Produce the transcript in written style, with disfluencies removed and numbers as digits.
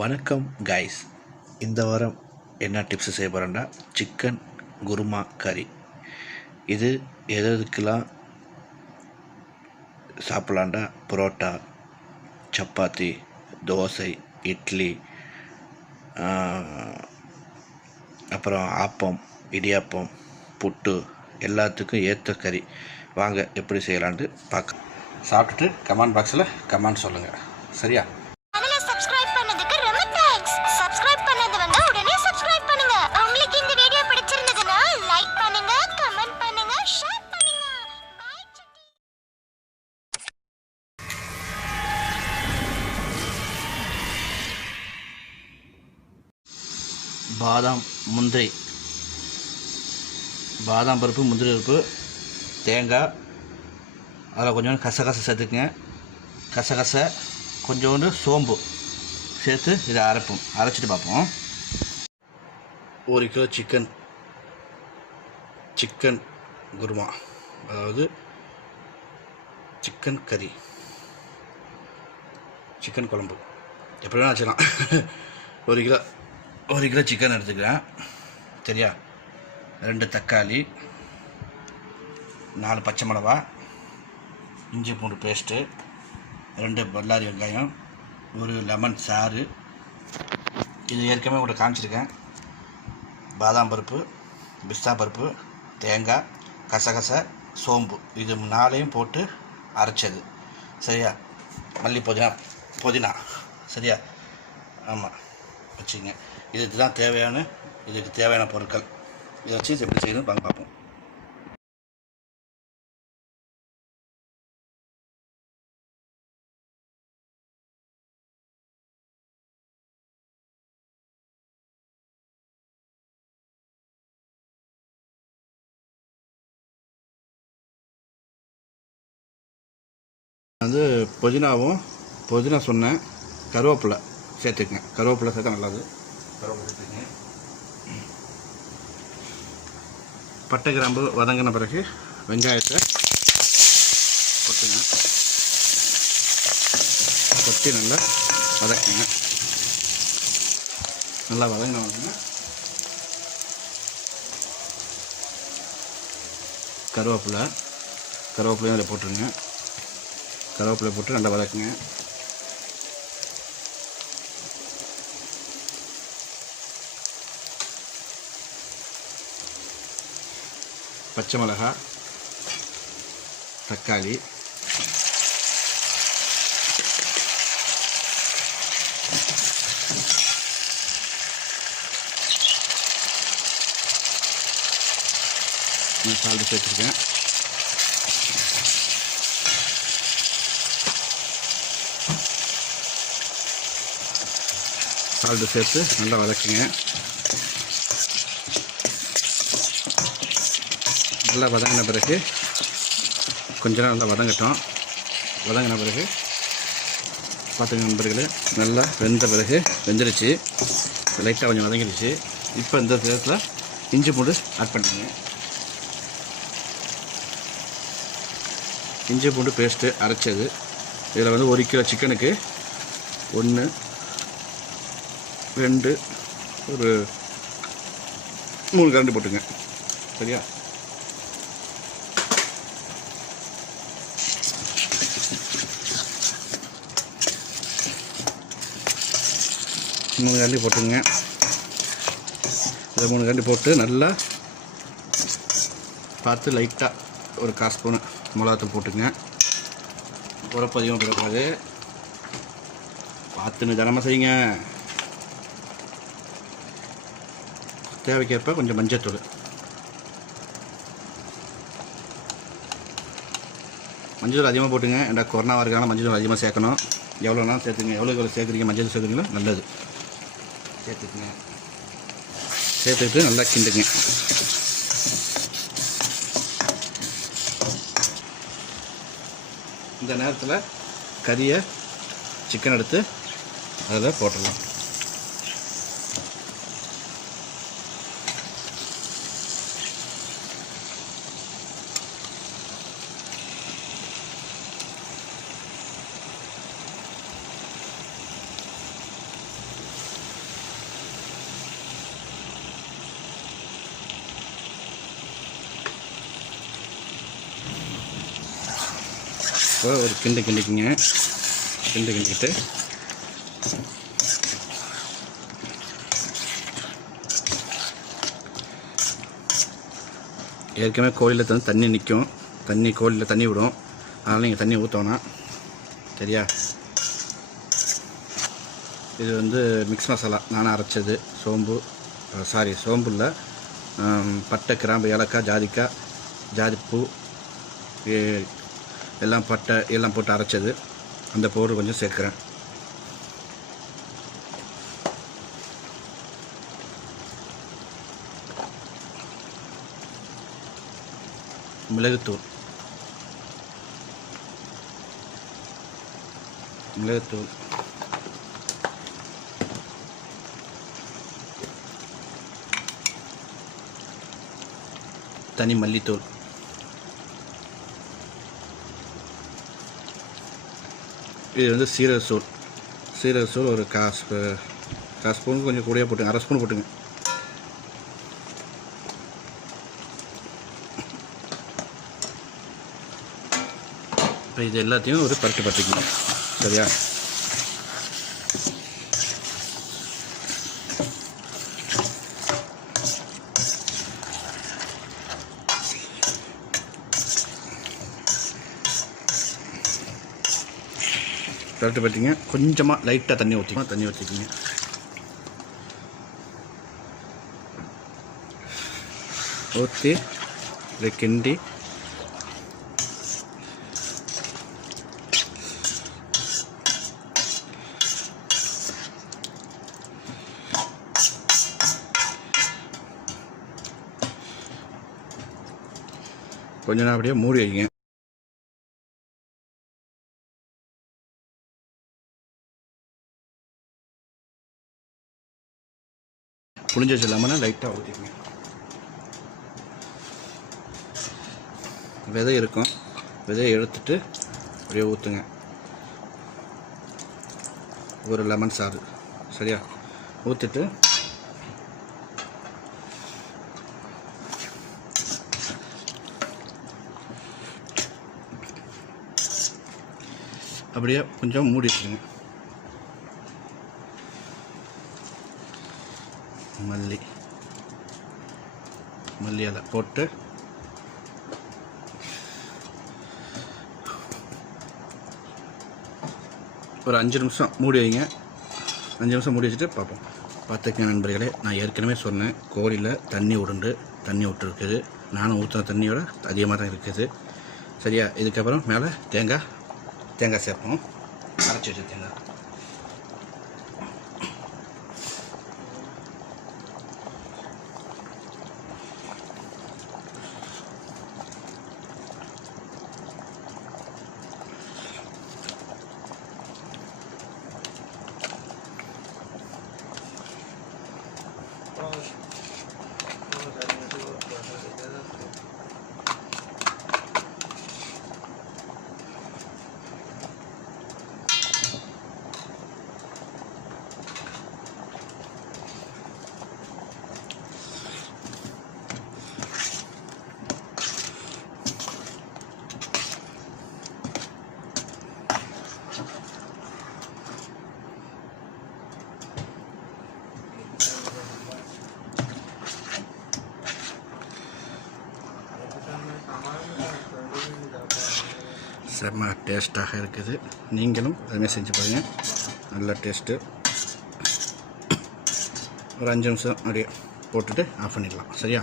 வணக்கம் கைஸ். இந்த வாரம் என்ன டிப்ஸ் செய்ய போகிறேன்னா சிக்கன் குருமா கறி. இது எதுக்கெல்லாம் சாப்பிட்லாண்டா புரோட்டா, சப்பாத்தி, தோசை, இட்லி, அப்புறம் ஆப்பம், இடியாப்பம், புட்டு எல்லாத்துக்கும் ஏற்ற கறி. வாங்க எப்படி செய்யலான்ட்டு பார்க்க. சாப்பிட்டுட்டு கமெண்ட் பாக்ஸில் கமெண்ட் சொல்லுங்கள், சரியா? பாதாம் பருப்பு, முந்திரி பருப்பு, தேங்காய், அதில் கொஞ்சோண்டு கசகச சேர்த்துக்குங்க. கசகச கொஞ்சோண்டு சோம்பு சேர்த்து இதை அரைச்சிட்டு பார்ப்போம். 1 கிலோ சிக்கன் குருமா, அதாவது சிக்கன் கறி, சிக்கன் குழம்பு எப்படி வேணால் வச்சுக்கலாம். 1 கிலோ சிக்கன் எடுத்துக்கிறேன், சரியா? 2 தக்காளி, 4 பச்சை மிளகா, இஞ்சி பூண்டு பேஸ்ட்டு, 2 பல்லாரி வெங்காயம், 1 லெமன் சாறு. இது ஏற்கனவே உங்கள்கிட்ட காமிச்சிருக்கேன். பாதாம் பருப்பு, பிஸ்தா பருப்பு, தேங்காய், கசகச, சோம்பு, இது 4ஐயும் போட்டு அரைச்சது, சரியா? மல்லி, புதினா, சரியா? ஆமாம், வச்சுங்க. இதுக்கு தேவையான பொருட்கள். இதை வச்சு எப்படி செய்யணும் பார்ப்போம். புதினா சொன்னேன், கருவேப்பிலை சேர்த்துக்குங்க. கருவேப்பிலை சேர்த்தா நல்லது. கருவேப்பிலை சேர்த்துக்குங்க. பட்டை கிராம்பு வதங்கின பிறகு வெங்காயத்தை கொட்டி நல்லா வதக்குங்க. நல்லா வதங்கின கருவேப்பிலையும் அதில் போட்டுருங்க. கருவேப்பிலை போட்டு நல்லா வதக்குங்க. பச்சை மிளகாய், தக்காளி, சால்ட்டு சேர்த்துருக்கேன். சால்ட்டு சேர்த்து நல்லா வதக்குங்க. நல்லா வதங்கின பிறகு கொஞ்ச நேரம் நல்லா வதங்கின பிறகு பார்த்துங்க நண்பர்களே, நல்லா வெந்துருச்சு, லைட்டாக கொஞ்சம் வதங்கிடுச்சு. இப்போ இந்த நேரத்தில் இஞ்சி பூண்டு ஆட் பண்ணிங்க. இஞ்சி பூண்டு பேஸ்ட்டு அரைச்சது. இதில் வந்து 1 கிலோ சிக்கனுக்கு 1, 2, ஒரு 3 கரண்டி போட்டுங்க, சரியா? மூணு கரண்டி போட்டுங்க. இதை 3 கரண்டி போட்டு நல்லா பார்த்து லைட்டாக ஒரு 1/4 ஸ்பூனு மிளகாத்தூள் போட்டுங்க. உரப்பு அதிகமாக போடக்கூடாது, பார்த்து நிதானமாக செய்யுங்க. தேவைக்கேற்ப கொஞ்சம் மஞ்சத்தூள், அதிகமாக போட்டுங்க. ஏன்னா கொரோனாவாக இருக்கிறனால மஞ்சள் அதிகமாக சேர்க்கணும். எவ்வளோனா சேர்த்துங்க, எவ்வளோ சேர்க்குறீங்க மஞ்சள் சேர்க்குறீங்களோ நல்லது. சேர்த்துக்கிட்டு நல்லா கிண்டுங்க. இந்த நேரத்தில் சிக்கன் எடுத்து அதில் போட்டுடலாம். இப்போ ஒரு கிண்டிக்கிங்க. கிண்டிக்கிட்டு ஏற்கனவே கோழியில் தண்ணி நிற்கும், கோழியில் தண்ணி விடும். அதனால் நீங்கள் தண்ணி ஊற்றணும், சரியா? இது வந்து மிக்ஸ் மசாலா நானும் அரைச்சது. சோம்பு இல்லை, பட்டை, கிராம்பு, ஏலக்காய், ஜாதிக்காய், ஜாதிப்பூ எல்லாம் பட்டை எல்லாம் போட்டு அரைச்சது. அந்த பவுடர் கொஞ்சம் சேர்க்குறேன். மிளகுத்தூள் தனி மல்லித்தூள், இது வந்து சீரகத்தூள் ஒரு கால் ஸ்பூன் கொஞ்சம் கூடயே போட்டுங்க, 1/2 ஸ்பூன் போட்டுங்க. இப்போ இது எல்லாத்தையும் ஒரு பரட்டிக்கணும், சரியா? பரட்டிங்க. கொஞ்சமாக லைட்டாக தண்ணி ஊற்றிக்கிங்க. ஊற்றி இதை கிண்டி கொஞ்ச நேரம் அப்படியே மூடி வைங்க. புளிஞ்ச வச்சு இல்லாமல் லைட்டாக ஊற்றிக்கங்க. விதை இருக்கும், விதையை எடுத்துட்டு அப்படியே ஊற்றுங்க. ஒரு லெமன் சாறு, சரியா? ஊற்றிட்டு அப்படியே கொஞ்சம் மூடி வச்சுருங்க. மல்லி இலை போட்டு ஒரு 5 நிமிஷம் மூடி வைங்க. 5 நிமிஷம் மூடி வச்சுட்டு பார்ப்போம். பார்த்துக்கங்க நண்பர்களே, நான் ஏற்கனவே சொன்னேன், கோழியில் தண்ணி விட்டுருக்குது. நானும் ஊற்றின தண்ணியோட அதிகமாக தான் இருக்குது, சரியா? இதுக்கப்புறம் மேலே தேங்காய் சேர்ப்போம், அரைச்சி வச்ச தேங்காய். செம்ம டேஸ்ட்டாக இருக்குது. நீங்களும் அதுமாதிரி செஞ்சு பாருங்கள், நல்ல டேஸ்ட்டு. ஒரு 5 நிமிஷம் அப்படியே போட்டுட்டு ஆஃப் பண்ணிடலாம், சரியா?